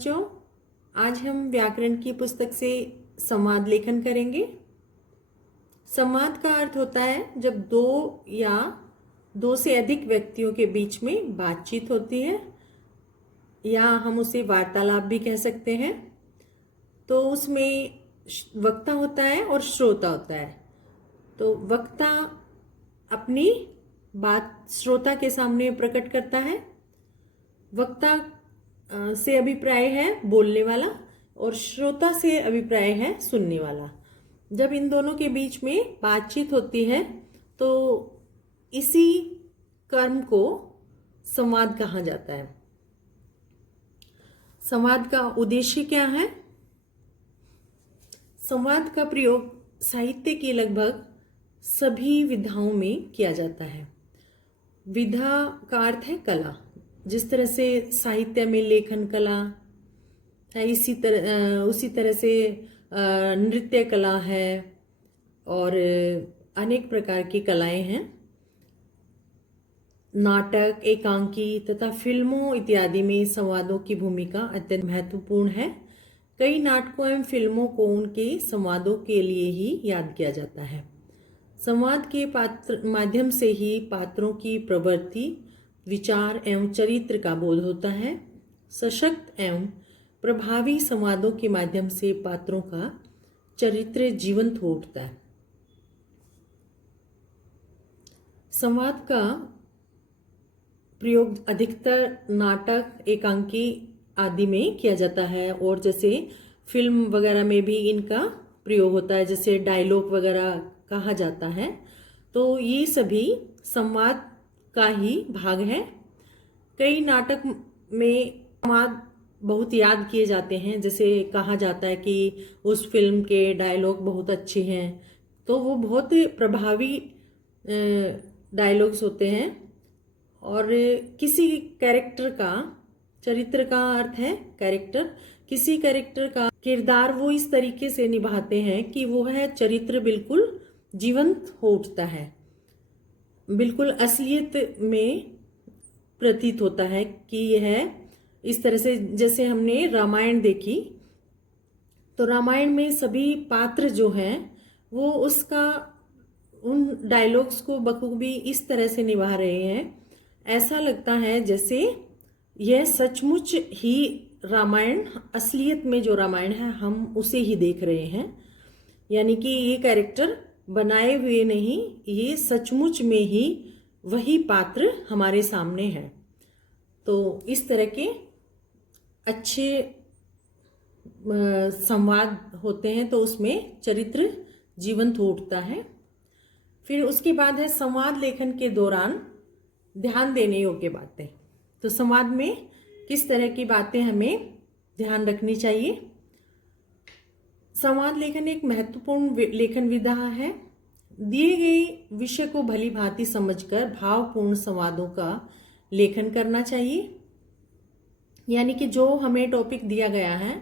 बच्चों, आज हम व्याकरण की पुस्तक से संवाद लेखन करेंगे। संवाद का अर्थ होता है जब दो या दो से अधिक व्यक्तियों के बीच में बातचीत होती है, या हम उसे वार्तालाप भी कह सकते हैं। तो उसमें वक्ता होता है और श्रोता होता है। तो वक्ता अपनी बात श्रोता के सामने प्रकट करता है। वक्ता से अभिप्राय है बोलने वाला और श्रोता से अभिप्राय है सुनने वाला। जब इन दोनों के बीच में बातचीत होती है तो इसी कर्म को संवाद कहा जाता है। संवाद का उद्देश्य क्या है? संवाद का प्रयोग साहित्य की लगभग सभी विधाओं में किया जाता है। विधा का अर्थ है कला। जिस तरह से साहित्य में लेखन कला है, उसी तरह से नृत्य कला है और अनेक प्रकार की कलाएं हैं। नाटक, एकांकी तथा फिल्मों इत्यादि में संवादों की भूमिका अत्यंत महत्वपूर्ण है। कई नाटकों एवं फिल्मों को उनके संवादों के लिए ही याद किया जाता है। संवाद के माध्यम से ही पात्रों की प्रवृत्ति, विचार एवं चरित्र का बोध होता है। सशक्त एवं प्रभावी संवादों के माध्यम से पात्रों का चरित्र जीवंत हो उठता है। संवाद का प्रयोग अधिकतर नाटक, एकांकी आदि में किया जाता है और जैसे फिल्म वगैरह में भी इनका प्रयोग होता है, जैसे डायलॉग वगैरह कहा जाता है। तो ये सभी संवाद का ही भाग है। कई नाटक में संवाद बहुत याद किए जाते हैं। जैसे कहा जाता है कि उस फिल्म के डायलॉग बहुत अच्छे हैं, तो वो बहुत प्रभावी डायलॉग्स होते हैं। और किसी कैरेक्टर का, चरित्र का अर्थ है कैरेक्टर, किसी कैरेक्टर का किरदार वो इस तरीके से निभाते हैं कि वो है चरित्र बिल्कुल जीवंत हो उठता है, बिल्कुल असलियत में प्रतीत होता है कि यह इस तरह से। जैसे हमने रामायण देखी, तो रामायण में सभी पात्र जो हैं वो उसका उन डायलॉग्स को बखूबी इस तरह से निभा रहे हैं, ऐसा लगता है जैसे यह सचमुच ही रामायण, असलियत में जो रामायण है हम उसे ही देख रहे हैं। यानी कि ये कैरेक्टर बनाए हुए नहीं, ये सचमुच में ही वही पात्र हमारे सामने है। तो इस तरह के अच्छे संवाद होते हैं तो उसमें चरित्र जीवंत हो उठता है। फिर उसके बाद है संवाद लेखन के दौरान ध्यान देने योग्य बातें। तो संवाद में किस तरह की बातें हमें ध्यान रखनी चाहिए? संवाद लेखन एक महत्वपूर्ण लेखन विधा है। दिए गए विषय को भली भांति समझकर भावपूर्ण संवादों का लेखन करना चाहिए। यानी कि जो हमें टॉपिक दिया गया है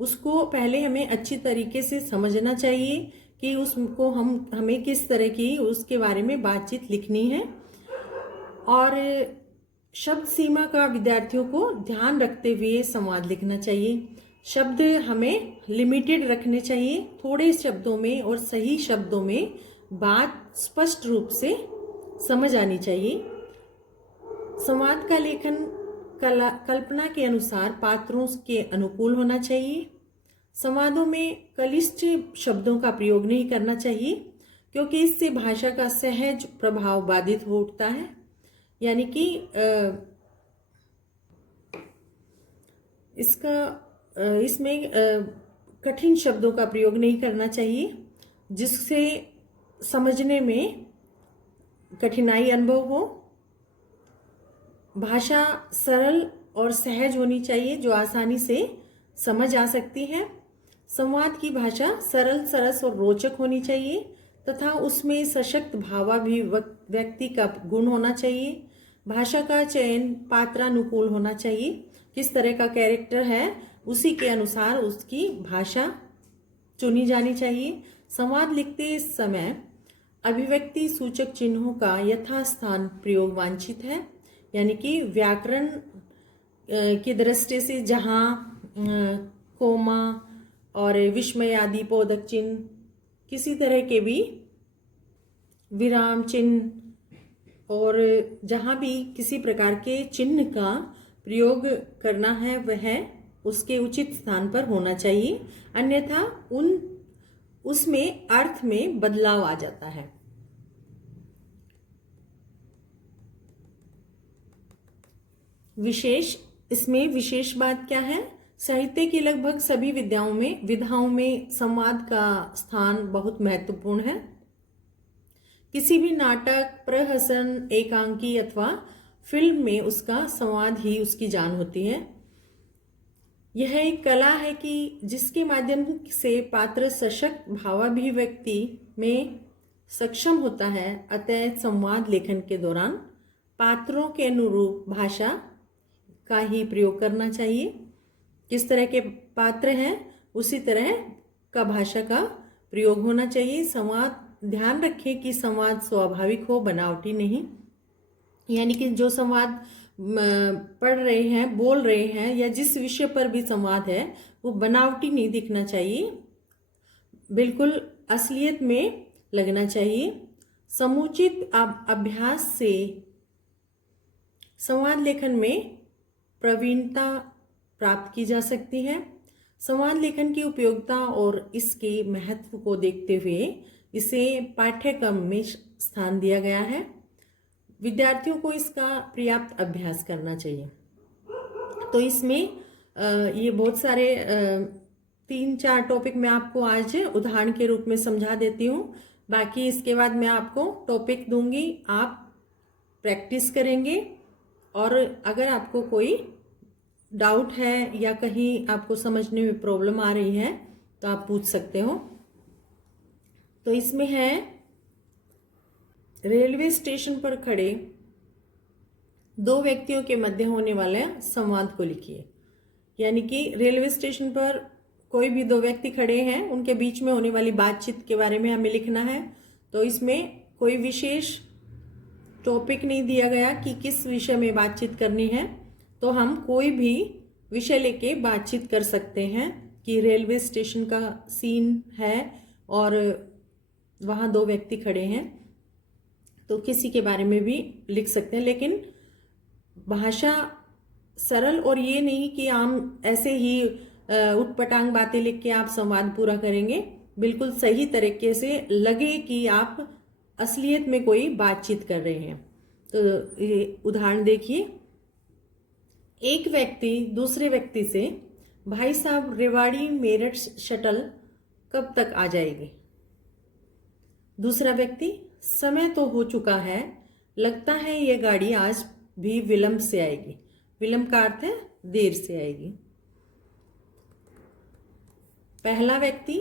उसको पहले हमें अच्छी तरीके से समझना चाहिए कि उसको हमें किस तरह की उसके बारे में बातचीत लिखनी है। और शब्द सीमा का विद्यार्थियों को ध्यान रखते हुए संवाद लिखना चाहिए। शब्द हमें लिमिटेड रखने चाहिए, थोड़े शब्दों में और सही शब्दों में बात स्पष्ट रूप से समझ आनी चाहिए। संवाद का लेखन कल्पना के अनुसार पात्रों के अनुकूल होना चाहिए। संवादों में क्लिष्ट शब्दों का प्रयोग नहीं करना चाहिए, क्योंकि इससे भाषा का सहज प्रभाव बाधित हो उठता है। यानी कि इसमें कठिन शब्दों का प्रयोग नहीं करना चाहिए, जिससे समझने में कठिनाई अनुभव हो। भाषा सरल और सहज होनी चाहिए, जो आसानी से समझ आ सकती है। संवाद की भाषा सरल, सरस और रोचक होनी चाहिए तथा उसमें सशक्त भावाभिव्यक्ति का गुण होना चाहिए। भाषा का चयन पात्रानुकूल होना चाहिए। किस तरह का कैरेक्टर है उसी के अनुसार उसकी भाषा चुनी जानी चाहिए। संवाद लिखते समय अभिव्यक्ति सूचक चिन्हों का यथास्थान प्रयोग वांछित है। यानी कि व्याकरण की दृष्टि से जहाँ कोमा और विस्मय आदि बोधक चिन्ह, किसी तरह के भी विराम चिन्ह और जहाँ भी किसी प्रकार के चिन्ह का प्रयोग करना है वह उसके उचित स्थान पर होना चाहिए, अन्यथा उसमें अर्थ में बदलाव आ जाता है। इसमें विशेष बात क्या है? साहित्य की लगभग सभी विधाओं में संवाद का स्थान बहुत महत्वपूर्ण है। किसी भी नाटक, प्रहसन, एकांकी अथवा फिल्म में उसका संवाद ही उसकी जान होती है। यह एक कला है कि जिसके माध्यम से पात्र सशक्त भावाभिव्यक्ति में सक्षम होता है। अतः संवाद लेखन के दौरान पात्रों के अनुरूप भाषा का ही प्रयोग करना चाहिए। किस तरह के पात्र हैं उसी तरह का भाषा का प्रयोग होना चाहिए। ध्यान रखें कि संवाद स्वाभाविक हो, बनावटी नहीं। यानी कि जो संवाद पढ़ रहे हैं, बोल रहे हैं या जिस विषय पर भी संवाद है वो बनावटी नहीं दिखना चाहिए, बिल्कुल असलियत में लगना चाहिए। समुचित अभ्यास से संवाद लेखन में प्रवीणता प्राप्त की जा सकती है। संवाद लेखन की उपयोगिता और इसके महत्व को देखते हुए इसे पाठ्यक्रम में स्थान दिया गया है। विद्यार्थियों को इसका पर्याप्त अभ्यास करना चाहिए। तो इसमें ये बहुत सारे 3-4 टॉपिक मैं आपको आज उदाहरण के रूप में समझा देती हूँ। बाकी इसके बाद मैं आपको टॉपिक दूंगी, आप प्रैक्टिस करेंगे और अगर आपको कोई डाउट है या कहीं आपको समझने में प्रॉब्लम आ रही है तो आप पूछ सकते हो। तो इसमें है, रेलवे स्टेशन पर खड़े 2 व्यक्तियों के मध्य होने वाले संवाद को लिखिए। यानी कि रेलवे स्टेशन पर कोई भी 2 व्यक्ति खड़े हैं, उनके बीच में होने वाली बातचीत के बारे में हमें लिखना है। तो इसमें कोई विशेष टॉपिक नहीं दिया गया कि किस विषय में बातचीत करनी है, तो हम कोई भी विषय लेके बातचीत कर सकते हैं कि रेलवे स्टेशन का सीन है और वहाँ 2 व्यक्ति खड़े हैं, तो किसी के बारे में भी लिख सकते हैं। लेकिन भाषा सरल, और ये नहीं कि हम ऐसे ही उटपटांग बातें लिख के आप संवाद पूरा करेंगे। बिल्कुल सही तरीके से लगे कि आप असलियत में कोई बातचीत कर रहे हैं। तो ये उदाहरण देखिए। एक व्यक्ति दूसरे व्यक्ति से, भाई साहब रेवाड़ी मेरठ शटल कब तक आ जाएगी? दूसरा व्यक्ति, समय तो हो चुका है, लगता है ये गाड़ी आज भी विलंब से आएगी। विलंब का अर्थ है देर से आएगी। पहला व्यक्ति,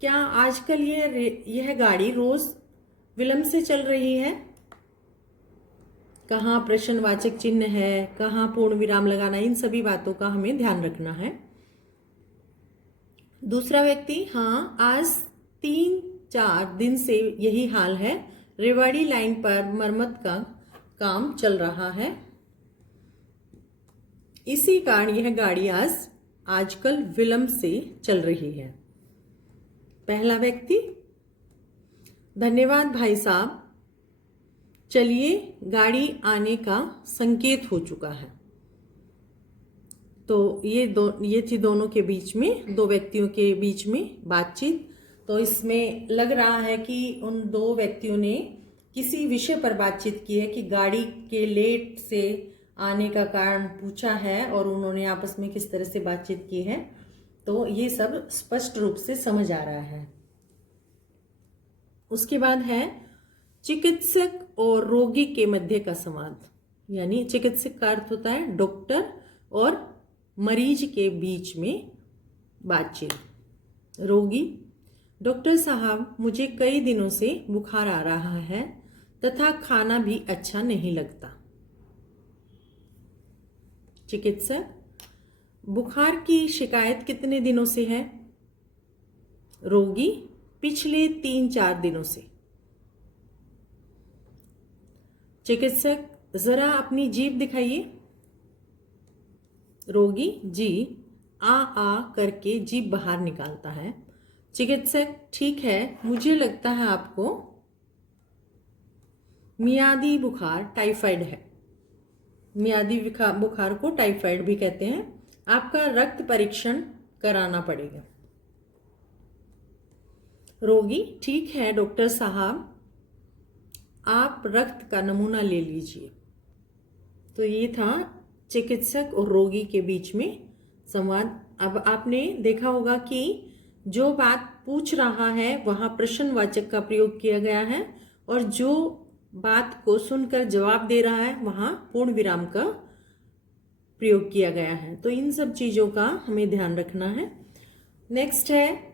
क्या आजकल यह गाड़ी रोज विलंब से चल रही है? कहाँ प्रश्नवाचक चिन्ह है, कहाँ पूर्ण विराम लगाना, इन सभी बातों का हमें ध्यान रखना है। दूसरा व्यक्ति, हाँ आज 3-4 दिन से यही हाल है, रेवाड़ी लाइन पर मरम्मत का काम चल रहा है, इसी कारण यह गाड़ी आजकल विलंब से चल रही है। पहला व्यक्ति, धन्यवाद भाई साहब, चलिए गाड़ी आने का संकेत हो चुका है। तो ये थी दोनों के बीच में, 2 व्यक्तियों के बीच में बातचीत। तो इसमें लग रहा है कि उन 2 व्यक्तियों ने किसी विषय पर बातचीत की है कि गाड़ी के लेट से आने का कारण पूछा है और उन्होंने आपस में किस तरह से बातचीत की है। तो ये सब स्पष्ट रूप से समझ आ रहा है। उसके बाद है चिकित्सक और रोगी के मध्य का संवाद। यानी चिकित्सक का अर्थ होता है डॉक्टर और मरीज के बीच में बातचीत। रोगी, डॉक्टर साहब मुझे कई दिनों से बुखार आ रहा है तथा खाना भी अच्छा नहीं लगता। चिकित्सक, बुखार की शिकायत कितने दिनों से है? रोगी, पिछले 3-4 दिनों से। चिकित्सक, जरा अपनी जीभ दिखाइए। रोगी, जी आ करके जीभ बाहर निकालता है। चिकित्सक, ठीक है, मुझे लगता है आपको मियादी बुखार टाइफाइड है। मियादी बुखार को टाइफाइड भी कहते हैं। आपका रक्त परीक्षण कराना पड़ेगा। रोगी, ठीक है डॉक्टर साहब, आप रक्त का नमूना ले लीजिए। तो ये था चिकित्सक और रोगी के बीच में संवाद। अब आपने देखा होगा कि जो बात पूछ रहा है वहां प्रश्नवाचक का प्रयोग किया गया है, और जो बात को सुनकर जवाब दे रहा है वहां पूर्ण विराम का प्रयोग किया गया है। तो इन सब चीजों का हमें ध्यान रखना है। नेक्स्ट है,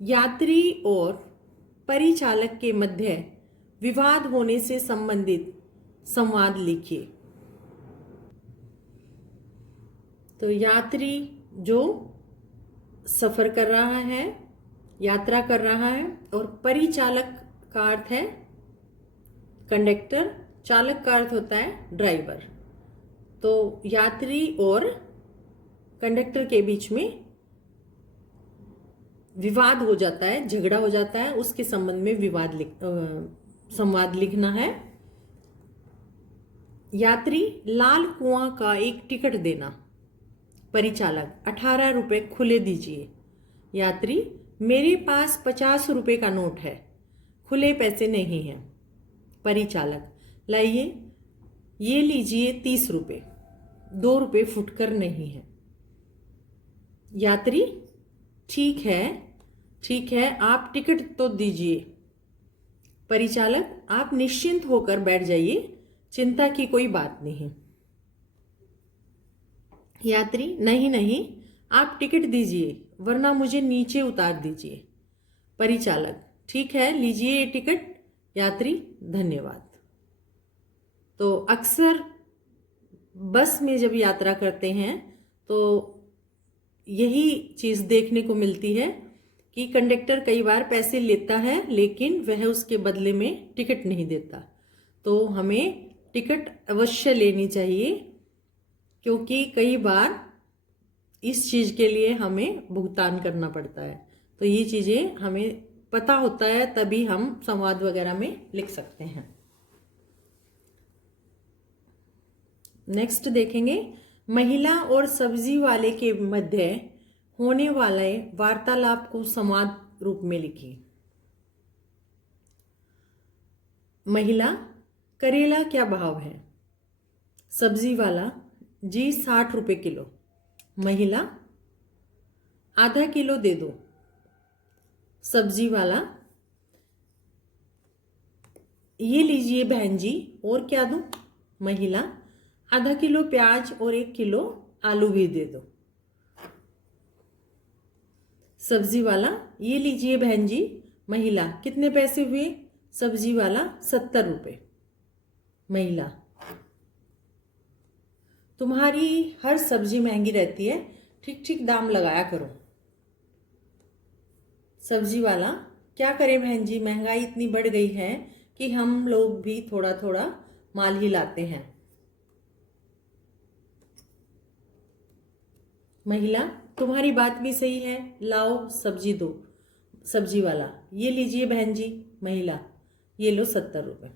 यात्री और परिचालक के मध्य विवाद होने से संबंधित संवाद लिखिए। तो यात्री जो सफर कर रहा है, यात्रा कर रहा है, और परिचालक का अर्थ है कंडक्टर, चालक का अर्थ होता है ड्राइवर। तो यात्री और कंडक्टर के बीच में विवाद हो जाता है, झगड़ा हो जाता है, उसके संबंध में संवाद लिखना है। यात्री, लाल कुआं का एक टिकट देना। परिचालक, 18 रुपए खुले दीजिए। यात्री, मेरे पास 50 रुपए का नोट है, खुले पैसे नहीं हैं। परिचालक, लाइए, ये लीजिए 30 रुपए, 2 रुपए फुटकर नहीं है। यात्री, ठीक है, आप टिकट तो दीजिए। परिचालक, आप निश्चिंत होकर बैठ जाइए, चिंता की कोई बात नहीं। यात्री, नहीं, आप टिकट दीजिए वरना मुझे नीचे उतार दीजिए। परिचालक, ठीक है, लीजिए ये टिकट। यात्री, धन्यवाद। तो अक्सर बस में जब यात्रा करते हैं तो यही चीज देखने को मिलती है कि कंडक्टर कई बार पैसे लेता है लेकिन वह उसके बदले में टिकट नहीं देता। तो हमें टिकट अवश्य लेनी चाहिए, क्योंकि कई बार इस चीज के लिए हमें भुगतान करना पड़ता है। तो ये चीजें हमें पता होता है तभी हम संवाद वगैरह में लिख सकते हैं। नेक्स्ट देखेंगे, महिला और सब्जी वाले के मध्य होने वाले वार्तालाप को संवाद रूप में लिखिए। महिला, करेला क्या भाव है? सब्जी वाला, जी 60 रुपए किलो। महिला, आधा किलो दे दो। सब्जी वाला, ये लीजिए बहन जी, और क्या दूं? महिला, आधा किलो प्याज और 1 किलो आलू भी दे दो। सब्जी वाला, ये लीजिए बहन जी। महिला, कितने पैसे हुए? सब्जी वाला, 70 रुपए। महिला, तुम्हारी हर सब्जी महंगी रहती है, ठीक ठीक दाम लगाया करो। सब्जी वाला, क्या करें बहन जी, महंगाई इतनी बढ़ गई है कि हम लोग भी थोड़ा थोड़ा माल ही लाते हैं। महिला, तुम्हारी बात भी सही है, लाओ सब्जी दो। सब्जी वाला, ये लीजिए बहन जी। महिला, ये लो 70 रुपए।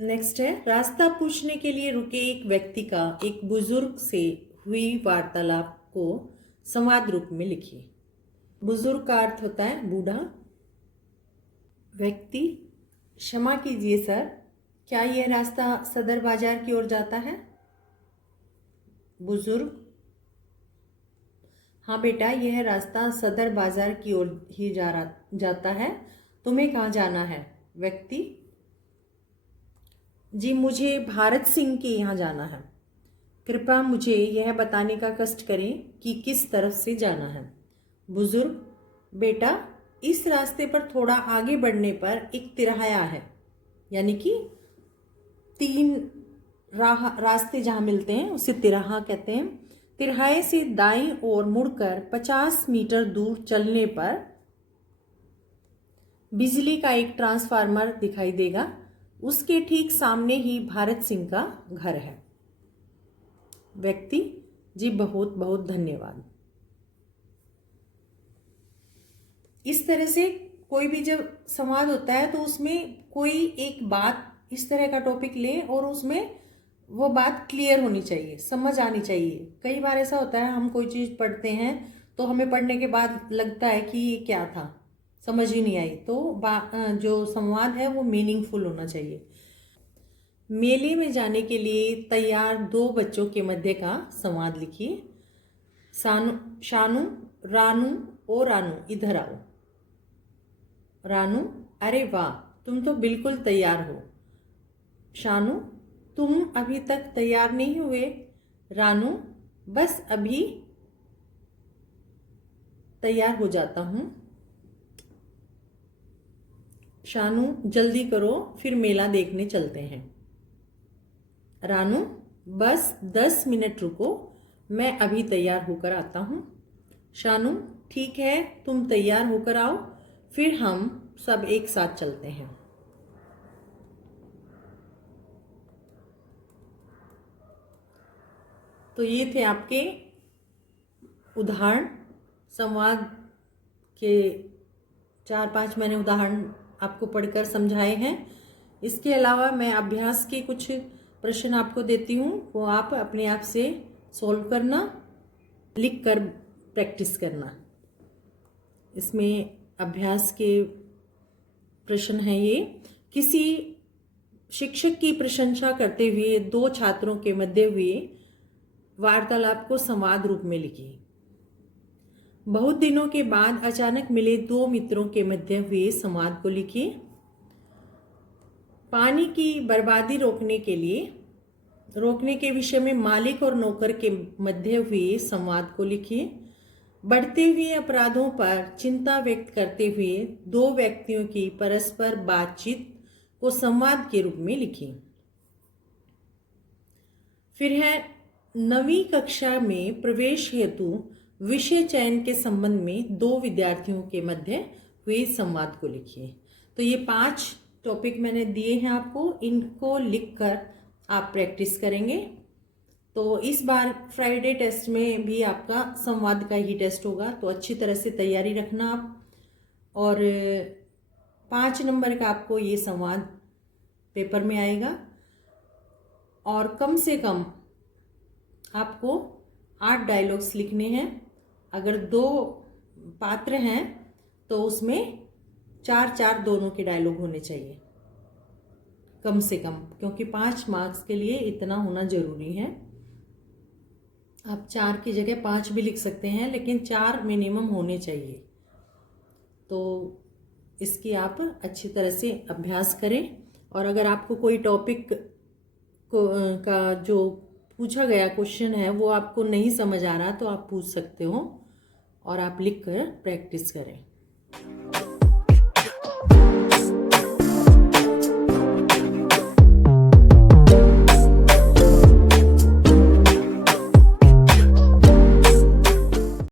नेक्स्ट है, रास्ता पूछने के लिए रुके एक व्यक्ति का एक बुजुर्ग से हुई वार्तालाप को संवाद रूप में लिखिए। बुजुर्ग का अर्थ होता है बूढ़ा। व्यक्ति, क्षमा कीजिए सर, क्या यह रास्ता सदर बाजार की ओर जाता है? बुजुर्ग, हाँ बेटा, यह रास्ता सदर बाजार की ओर ही जाता है। तुम्हें कहाँ जाना है? व्यक्ति, जी मुझे भारत सिंह के यहाँ जाना है। कृपया मुझे यह बताने का कष्ट करें कि किस तरफ से जाना है। बुजुर्ग, बेटा, इस रास्ते पर थोड़ा आगे बढ़ने पर एक तिराहा है, यानी कि 3 रास्ते जहाँ मिलते हैं उसे तिराहा कहते हैं। तिराहे से दाईं ओर मुड़कर 50 मीटर दूर चलने पर बिजली का एक ट्रांसफार्मर दिखाई देगा। उसके ठीक सामने ही भारत सिंह का घर है। व्यक्ति। जी बहुत बहुत धन्यवाद। इस तरह से कोई भी जब संवाद होता है तो उसमें कोई एक बात इस तरह का टॉपिक ले और उसमें वो बात क्लियर होनी चाहिए, समझ आनी चाहिए। कई बार ऐसा होता है हम कोई चीज़ पढ़ते हैं तो हमें पढ़ने के बाद लगता है कि ये क्या था, समझ ही नहीं आई। तो जो संवाद है वो मीनिंगफुल होना चाहिए। मेले में जाने के लिए तैयार दो बच्चों के मध्य का संवाद लिखिए। शानू, रानू ओ रानू इधर आओ। रानू, अरे वाह, तुम तो बिल्कुल तैयार हो। शानू, तुम अभी तक तैयार नहीं हुए। रानू, बस अभी तैयार हो जाता हूं। शानू, जल्दी करो फिर मेला देखने चलते हैं। रानू, बस 10 मिनट रुको, मैं अभी तैयार होकर आता हूं। शानू, ठीक है, तुम तैयार होकर आओ, फिर हम सब एक साथ चलते हैं। तो ये थे आपके उदाहरण। संवाद के 4-5 मैंने उदाहरण आपको पढ़कर समझाए हैं। इसके अलावा मैं अभ्यास के कुछ प्रश्न आपको देती हूँ, वो आप अपने आप से सॉल्व करना, लिख कर प्रैक्टिस करना। इसमें अभ्यास के प्रश्न हैं ये। किसी शिक्षक की प्रशंसा करते हुए दो छात्रों के मध्य हुए वार्तालाप को संवाद रूप में लिखिए। बहुत दिनों के बाद अचानक मिले दो मित्रों के मध्य हुए संवाद को लिखिए। पानी की बर्बादी रोकने के विषय में मालिक और नौकर के मध्य हुए संवाद को लिखिए। बढ़ते हुए अपराधों पर चिंता व्यक्त करते हुए दो व्यक्तियों की परस्पर बातचीत को संवाद के रूप में लिखिए। फिर है 9वीं कक्षा में प्रवेश हेतु विषय चयन के संबंध में दो विद्यार्थियों के मध्य हुए संवाद को लिखिए। तो ये 5 टॉपिक मैंने दिए हैं आपको, इनको लिखकर आप प्रैक्टिस करेंगे। तो इस बार फ्राइडे टेस्ट में भी आपका संवाद का ही टेस्ट होगा, तो अच्छी तरह से तैयारी रखना आप। और 5 नंबर का आपको ये संवाद पेपर में आएगा और कम से कम आपको 8 डायलॉग्स लिखने हैं। अगर 2 पात्र हैं तो उसमें 4-4 दोनों के डायलॉग होने चाहिए कम से कम, क्योंकि 5 मार्क्स के लिए इतना होना जरूरी है। आप 4 की जगह 5 भी लिख सकते हैं, लेकिन 4 मिनिमम होने चाहिए। तो इसकी आप अच्छी तरह से अभ्यास करें। और अगर आपको कोई टॉपिक का जो पूछा गया क्वेश्चन है वो आपको नहीं समझ आ रहा तो आप पूछ सकते हो और आप लिख कर प्रैक्टिस करें।